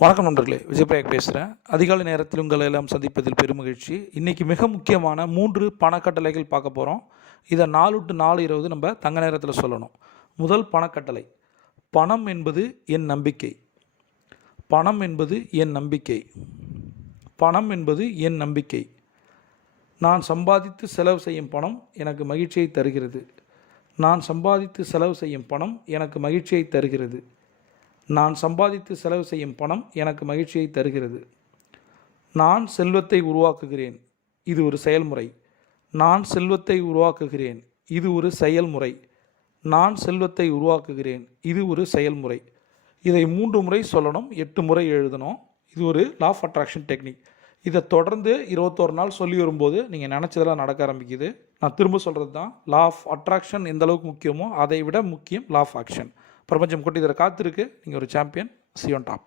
வணக்கம் நண்பர்களே, விஜயபிரயாக் பேசுகிறேன். அதிகாலை நேரத்தில் உங்களை எல்லாம் சந்திப்பதில் பெருமகிழ்ச்சி. இன்றைக்கி மிக முக்கியமான 3 பணக்கட்டளைகள் பார்க்க போகிறோம். இதை 4 to 4:20 நம்ம தங்க நேரத்தில் சொல்லணும். முதல் பணக்கட்டளை, பணம் என்பது என் நம்பிக்கை. பணம் என்பது என் நம்பிக்கை. பணம் என்பது என் நம்பிக்கை. நான் சம்பாதித்து செலவு செய்யும் பணம் எனக்கு மகிழ்ச்சியை தருகிறது. நான் சம்பாதித்து செலவு செய்யும் பணம் எனக்கு மகிழ்ச்சியை தருகிறது. நான் சம்பாதித்து செலவு செய்யும் பணம் எனக்கு மகிழ்ச்சியை தருகிறது. நான் செல்வத்தை உருவாக்குகிறேன். இது ஒரு செயல்முறை. நான் செல்வத்தை உருவாக்குகிறேன். இது ஒரு செயல்முறை. நான் செல்வத்தை உருவாக்குகிறேன். இது ஒரு செயல்முறை. இதை 3 முறை சொல்லணும், 8 முறை எழுதணும். இது ஒரு லா ஆஃப் அட்ராக்ஷன் டெக்னிக். இதை தொடர்ந்து 21 நாள் சொல்லி வரும்போது நீங்கள் நினச்சதெல்லாம் நடக்க ஆரம்பிக்குது. நான் திரும்ப சொல்கிறது தான், லா ஆஃப் அட்ராக்ஷன் எந்த அளவுக்கு முக்கியமோ அதை விட முக்கியம் லா ஆஃப் ஆக்ஷன். பிரபஞ்சம் கொட்டி தர காத்திருக்கு. நீங்கள் ஒரு champion. See you on top.